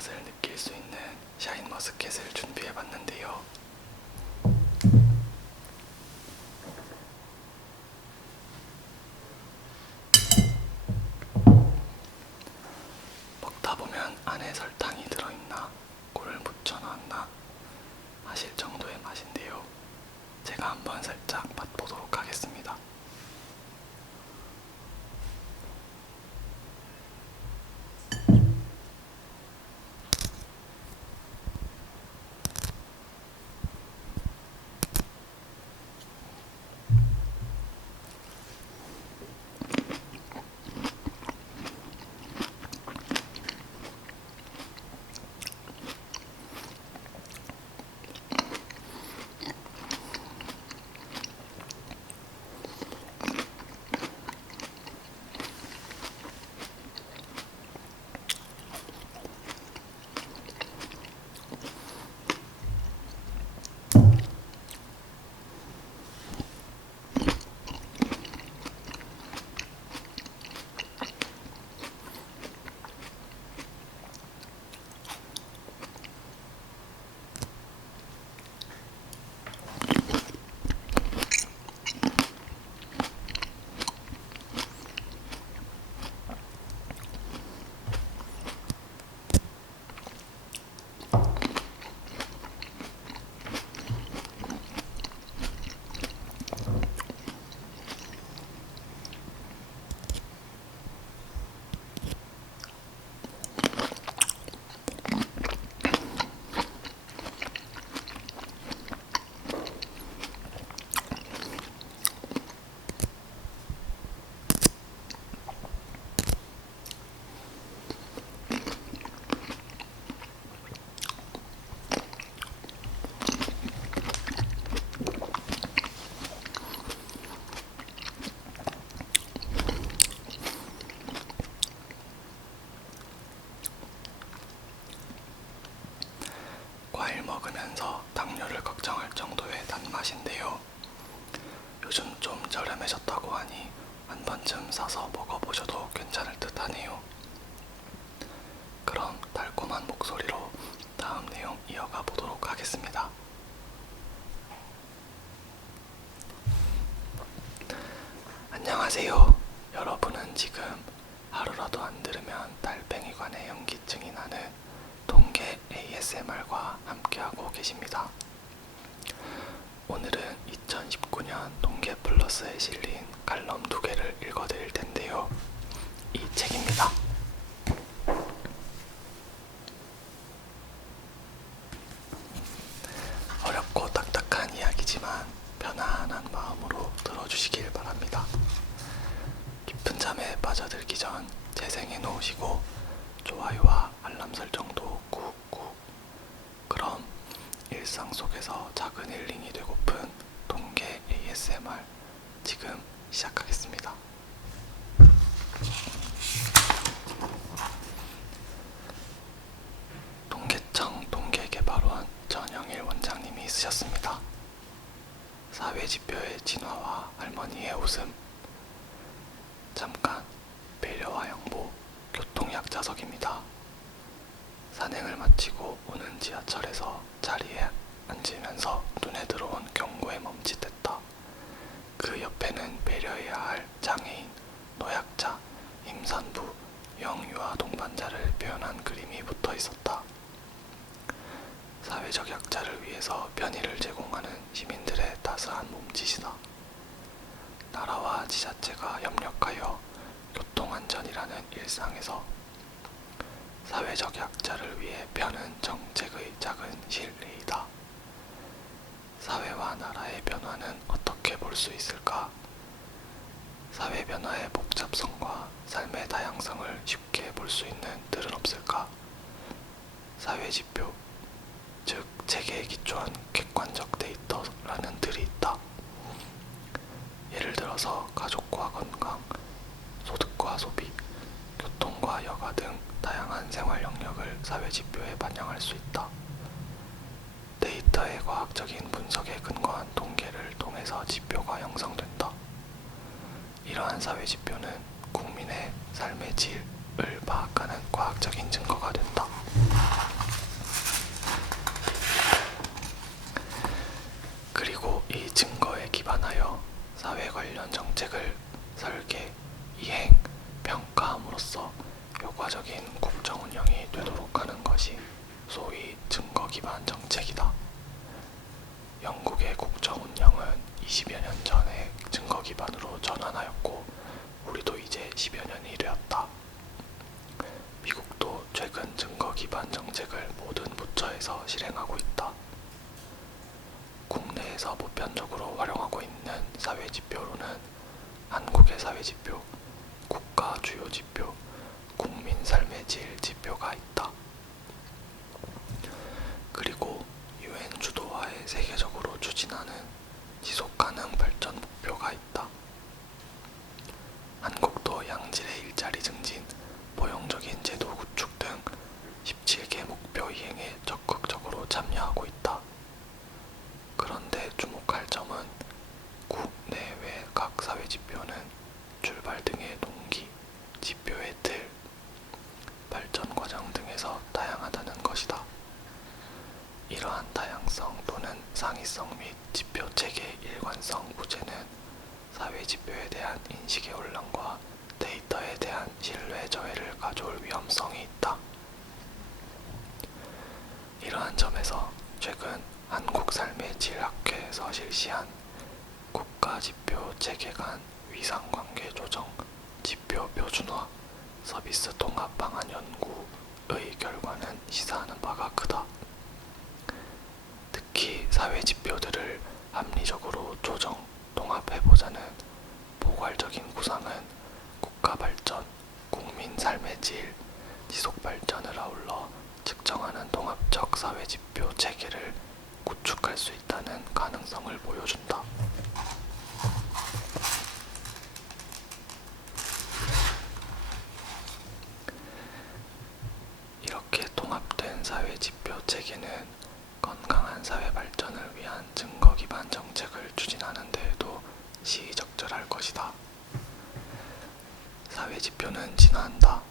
맛을 느낄 수 있는 샤인머스켓을 준비해봤는데요. 먹다 보면 안에 설탕이 들어있나, 꿀을 묻혀놨나 하실 정도의 맛인데요. 제가 한번 살짝 맛보도록 하겠습니다. 과일 먹으면서 당뇨를 걱정할 정도의 단맛인데요. 요즘 좀 저렴해졌다고 하니 한 번쯤 사서 먹어보셔도 괜찮을 듯 하네요. 그럼 달콤한 목소리로 다음 내용 이어가 보도록 하겠습니다. 안녕하세요. 여러분은 지금 하루라도 안 들으면 달팽이관의 현기증이 나는 동계 ASMR과 함께하고 계십니다. 오늘은 2019년 동계 플러스에 실린 칼럼 2개를 읽어드릴 텐데요. 이 책입니다. 어렵고 딱딱한 이야기지만 편안한 마음으로 들어주시길 바랍니다. 깊은 잠에 빠져들기 전 재생해 놓으시고 좋아요와 알람 설정도 꾹꾹. 그럼 일상 속에서 작은 힐링이 되고픈 동계 ASMR 지금 시작하겠습니다. 동계청 동계개발원 전영일 원장님이 쓰셨습니다. 사회지표의 진화와 할머니의 웃음. 잠깐 배려와 양보, 교통약자석입니다. 산행을 마치고 오는 지하철에서 자리에 앉으면서 눈에 들어온 경고에 멈칫했다. 그 옆에는 배려해야 할 장애인, 노약자, 임산부, 영유아 동반자를 표현한 그림이 붙어 있었다. 사회적 약자를 위해서 편의를 제공하는 시민들의 따스한 몸짓이다. 나라와 지자체가 협력하여 교통안전이라는 일상에서 사회적 약자를 위해 펴는 정책의 작은 실리이다. 사회와 나라의 변화는 어떻게 볼 수 있을까? 사회 변화의 복잡성과 삶의 다양성을 쉽게 볼 수 있는 들은 없을까? 사회지표, 즉 체계에 기초한 객관적 데이터라는 들이 있다. 예를 들어서 가족과 건강, 소득과 소비, 교통과 여가 등 다양한 생활 영역을 사회지표에 반영할 수 있다. 데이터의 과학적인 분석에 근거한 통계를 통해서 지표가 형성된다. 이러한 사회지표는 국민의 삶의 질을 파악하는 과학적인 증거가 된다. 그리고 이 증거에 기반하여 사회 관련 정책을 설계, 이행, 평가함으로써 효과적인 국정 운영이 되도록 하는 것이 소위 증거 기반 정책이다. 영국의 국정 운영은 20여 년 전에 증거 기반으로 전환하였고 우리도 이제 10여 년이 되었다. 미국도 최근 증거 기반 정책을 모든 부처에서 실행하고 있다. 국내에서 보편적으로 활용하고 있는 사회지표로는 한국의 사회지표, 국가 주요 지표, 국민 삶의 질 지표가 있다. 그리고 유엔 주도하에 세계적으로 추진하는 지속가능 발전 목표가 있다. 한국도 양질의 일자리 증진, 포용적인 제도 구축 등 17개 목표 이행에 적극적으로 참여하고 있다. 그런데 주목할 점은 국내외 각 사회지표는 출발 등의 동기, 지표의 틀, 발전 과정 등에서 다양하다는 것이다. 이러한 다양성 또는 상이성 및 지표 체계의 일관성 부재는 사회지표에 대한 인식의 혼란과 데이터에 대한 신뢰 저해를 가져올 위험성이 있다. 이러한 점에서 최근 한국삶의 질학회에서 실시한 국가지표 체계 간 위상관계 조정, 지표 표준화, 서비스 통합 방안 연구의 결과는 시사하는 바가 크다. 특히 사회지표들을 합리적으로 조정, 통합해보자는 포괄적인 구상은 국가발전, 국민 삶의 질, 지속발전을 아울러 측정하는 통합적 사회지표 체계를 구축할 수 있다는 가능성을 보여준다. 이렇게 통합된 사회지표 체계는 건강한 사회 발전을 위한 증거 기반 정책을 추진하는 데에도 시의적절할 것이다. 사회지표는 진화한다.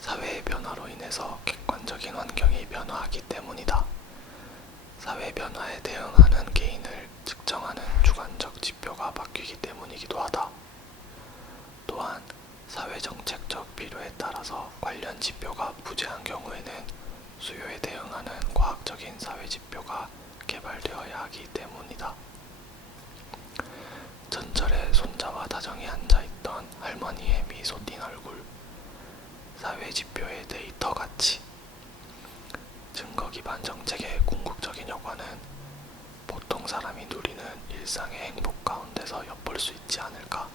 사회의 변화로 인해서 객관적인 환경이 변화하기 때문이다. 사회 변화에 대응하는 개인을 측정하는 주관적 지표가 바뀌기 때문이기도 하다. 또한 사회정책적 필요에 따라서 관련 지표가 부재한 경우에는 수요에 대응하는 과학적인 사회지표가 개발되어야 하기 때문이다. 전철에 손자와 다정히 앉아있던 할머니의 미소 띤 얼굴, 사회지표의 데이터 가치, 증거 기반 정책의 궁극적인 효과는 보통 사람이 누리는 일상의 행복 가운데서 엿볼 수 있지 않을까.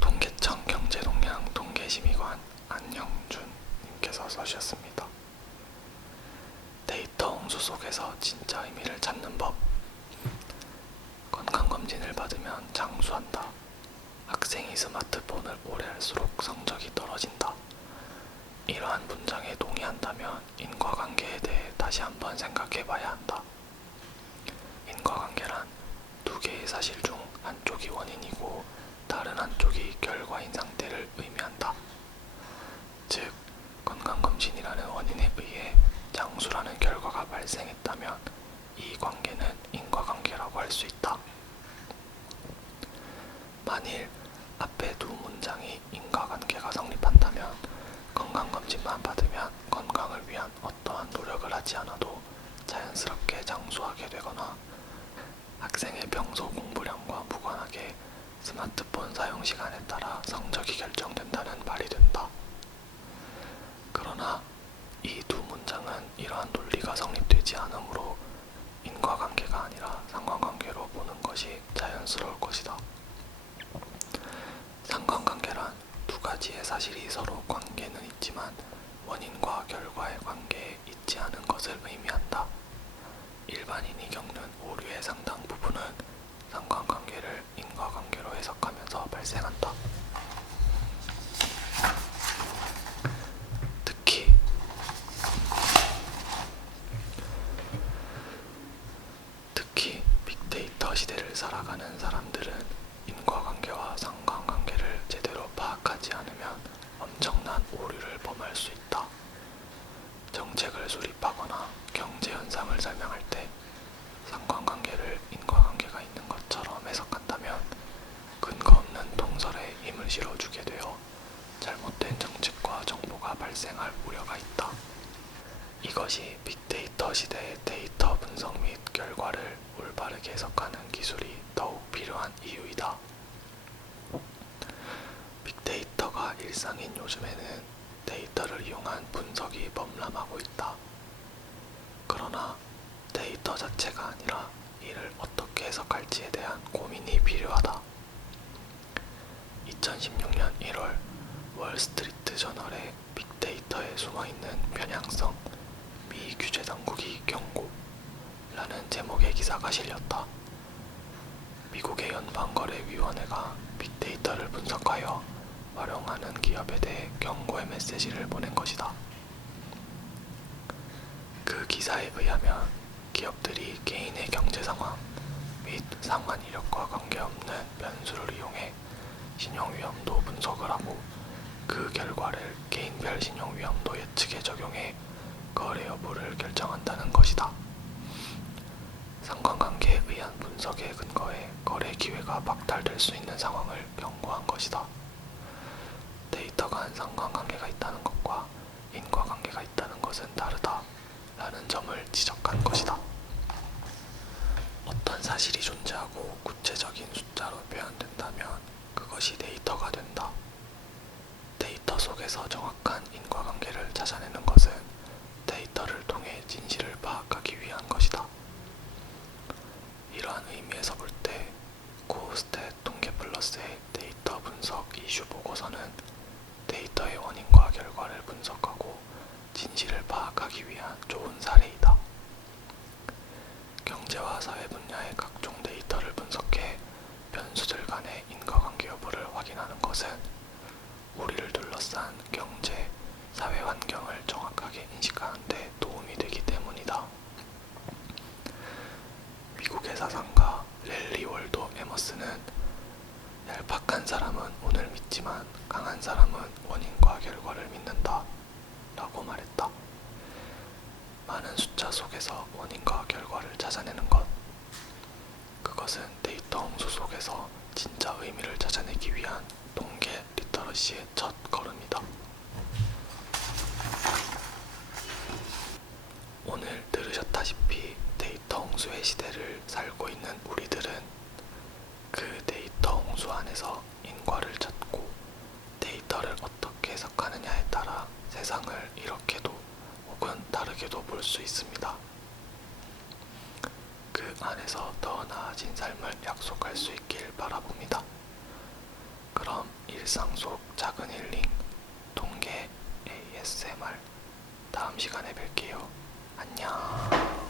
통계청 경제동향 통계심의관 안영준님께서 써주셨습니다. 데이터 홍수 속에서 진짜 의미를 찾는 법. 건강검진을 받으면 장수한다. 학생이 스마트폰을 오래 할수록 성적이 떨어진다. 이러한 문장에 동의한다면 인과관계에 대해 다시 한번 생각해봐야 한다. 인과관계란 두 개의 사실 중 한쪽이 원인이고 다른 한쪽이 결과인 상태를 의미한다. 즉, 건강검진이라는 원인에 의해 장수라는 결과가 발생했다면 이 관계는 인과관계라고 할 수 있다. 만일 앞에 두 문장이 인과관계가 성립한다면 건강검진만 받으면 건강을 위한 어떠한 노력을 하지 않아도 자연스럽게 장수하게 되거나 학생의 평소 공부량과 무관하게 스마트폰 사용 시간에 따라 성적이 결정된다는 말이 된다. 그러나 이 두 문장은 이러한 논리가 성립되지 않으므로 인과관계가 아니라 상관관계로 보는 것이 자연스러울 것이다. 상관관계란 두 가지의 사실이 서로 관계는 있지만 원인과 결과의 관계에 있지 않은 것을 의미한다. 일반인이 겪는 오류의 상당 부분은 상관관계를 인과관계로 해석하면서 발생한다. 수 있다. 정책을 수립하거나 경제 현상을 설명할 때 상관관계를 인과관계가 있는 것처럼 해석한다면 근거 없는 통설에 힘을 실어주게 되어 잘못된 정책과 정보가 발생할 우려가 있다. 이것이 빅데이터 시대의 데이터 분석 및 결과를 올바르게 해석하는 기술이 더욱 필요한 이유이다. 빅데이터가 일상인 요즘에는 데이터를 이용한 분석이 범람하고 있다. 그러나 데이터 자체가 아니라 이를 어떻게 해석할지에 대한 고민이 필요하다. 2016년 1월 월스트리트 저널에 빅데이터에 숨어있는 편향성, 미 규제 당국이 경고라는 제목의 기사가 실렸다. 미국의 연방거래위원회가 빅데이터를 분석하여 활용하는 기업에 대해 경고의 메시지를 보낸 것이다. 그 기사에 의하면 기업들이 개인의 경제 상황 및 상환 이력과 관계없는 변수를 이용해 신용 위험도 분석을 하고 그 결과를 개인별 신용 위험도 예측에 적용해 거래 여부를 결정한다는 것이다. 상관관계에 의한 분석에 근거해 거래 기회가 박탈될 수 있는 상황을 경고한 것이다. 데이터 간 상관관계가 있다는 것과 인과관계가 있다는 것은 다르다 라는 점을 지적한 것이다. 어떤 사실이 존재하고 구체적인 숫자로 표현된다면 그것이 데이터가 된다. 데이터 속에서 정확한 인과관계를 찾아내는 것은 데이터를 통해 진실을 파악하기 위한 것이다. 이러한 의미에서 볼 때 코스탯 통계플러스의 데이터 분석 이슈 보고서는 데이터의 원인과 결과를 분석하고 진실을 파악하기 위한 좋은 사례이다. 경제와 사회 분야의 각종 데이터를 분석해 변수들 간의 인과관계 여부를 확인하는 것은 우리를 둘러싼 경제, 사회 환경을 정확하게 인식하는 데 도움이 되기 때문이다. 미국의 사상가 랠리 월도 에머스는 얄팍한 사람은 운을 믿지만 강한 사람은 원인과 결과를 믿는다 라고 말했다. 많은 숫자 속에서 원인과 결과를 찾아내는 것, 그것은 데이터 홍수 속에서 진짜 의미를 찾아내기 위한 통계 리터러시의 첫 걸음이다. 오늘 들으셨다시피 데이터 홍수의 시대를 살고 있는 우리들은 그 데이터 홍수 안에서 인과를 찾고 데이터를 어떻게 해석하느냐에 따라 세상을 이렇게도 혹은 다르게도 볼 수 있습니다. 그 안에서 더 나아진 삶을 약속할 수 있길 바라봅니다. 그럼 일상 속 작은 힐링, 통계 ASMR 다음 시간에 뵐게요. 안녕.